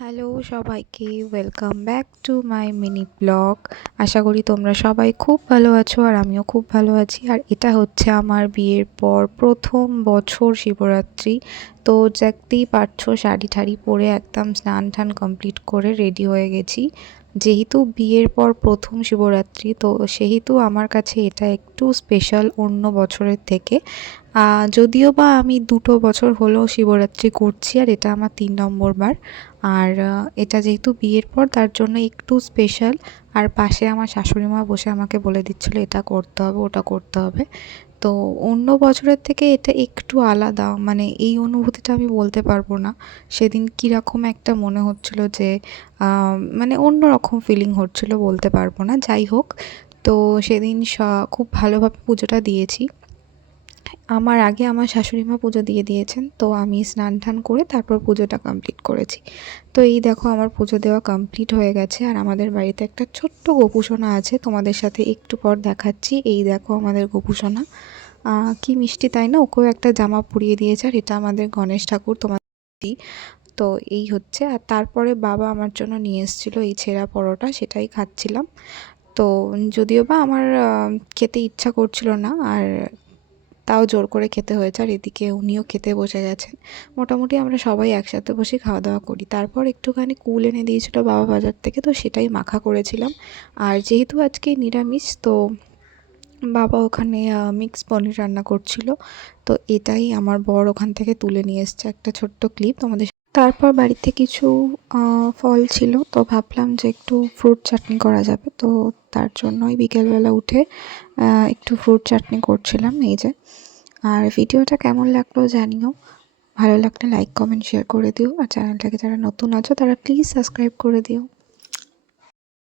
Hello সবাইকে, welcome back to my mini blog. আশা করি তোমরা সবাই খুব ভালো আছো আর আমিও খুব ভালো আছি। আর এটা হচ্ছে আমার বিয়ের পর প্রথম বছর শিবরাত্রি। তো দেখতেই পারছো শাড়ি ঠাড়ি পরে একদম স্নান টান কমপ্লিট করে রেডি হয়ে গেছি। যেহেতু বিয়ের পর প্রথম শিবরাত্রি, তো সেহেতু আমার কাছে এটা একটু স্পেশাল অন্য বছরের থেকে। যদিও বা আমি 2 বছর হলো শিবরাত্রি করছি আর এটা আমার 3 নম্বর বার। আর এটা যেহেতু বিয়ের পর তার জন্য একটু স্পেশাল। আর পাশে আমার শাশুড়ি মা বসে আমাকে বলে দিচ্ছিলো এটা করতে হবে ওটা করতে হবে। তো অন্য বছরের থেকে এটা একটু আলাদা, মানে এই অনুভূতিটা আমি বলতে পারবো না সেদিন কীরকম একটা মনে হচ্ছিল যে মানে অন্য রকম ফিলিং হচ্ছিল, বলতে পারবো না। যাই হোক, তো সেদিন খুব ভালোভাবে পুজোটা দিয়েছি। আমার আগে আমার শাশুড়ি মা পুজো দিয়ে দিয়েছেন, তো আমি স্নান টান করে তারপর পুজোটা কমপ্লিট করেছি। তো এই দেখো আমার পুজো দেওয়া কমপ্লিট হয়ে গেছে। আর আমাদের বাড়িতে একটা ছোট্ট গোপুসোনা আছে, তোমাদের সাথে একটু পর দেখাচ্ছি। এই দেখো আমাদের গোপুসোনা, কি মিষ্টি তাই না? ওকেও একটা জামা পরিয়ে দিয়েছে। আর এটা আমাদের গণেশ ঠাকুর, তোমাদের। তো এই হচ্ছে। আর তারপরে বাবা আমার জন্য নিয়ে এসেছিলো এই ছেঁড়া পরোটা, সেটাই খাচ্ছিলাম। তো যদিও বা আমার খেতে ইচ্ছা করছিল না, আর তাও জোর করে খেতে হয়েছে। আর এদিকে উনিও খেতে বসে গেছেন। মোটামুটি আমরা সবাই একসাথে বসে খাওয়া দাওয়া করি। তারপর একটুখানি কুল এনে দিয়েছিল বাবা বাজার থেকে, তো সেটাই মাখা করেছিলাম। আর যেহেতু আজকে নিরামিষ, তো বাবা ওখানে মিক্স পনির রান্না করছিল। তো এটাই আমার বর ওখান থেকে তুলে নিয়ে এসছে একটা ছোট্ট ক্লিপ তোমাদের। তারপর বাড়িতে কিছু ফল ছিল, তো ভাবলাম যে একটু ফ্রুট চাটনি করা যাবে, তো তার জন্যই বিকেলবেলা উঠে একটু ফ্রুট চাটনি করছিলাম, এই যে। আর ভিডিওটা কেমন লাগলো জানিও, ভালো লাগলে লাইক কমেন্ট শেয়ার করে দিও। আর চ্যানেলটাকে যারা নতুন আছো তারা প্লিজ সাবস্ক্রাইব করে দিও।